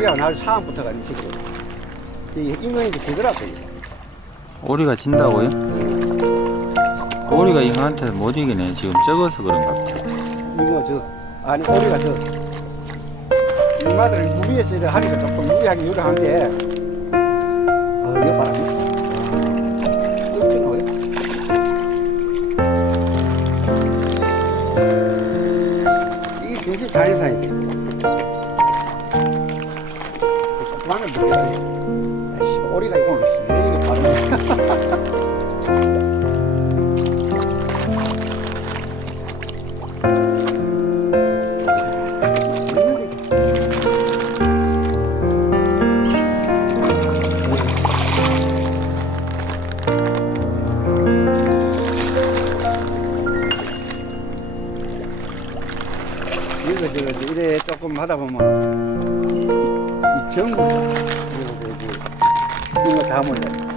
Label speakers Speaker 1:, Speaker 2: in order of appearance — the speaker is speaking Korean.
Speaker 1: 오리안 할 사안부터가 있거든. 이 인간이 되더라고요.
Speaker 2: 오리가 진다고요? 오리가 잉어한테 못 이기네. 지금 적어서 그런가 보다.
Speaker 1: 이거 저 아니 오리가 저 이마들 무리에서 이래 하니까 조금 무리하게 유리한데 어 이거 나와요 이게 진짜 자연산이지 조그마한 거 바로 이거 저거 저 이래 조금 하다 보면 이 이 거 이거 다 몰래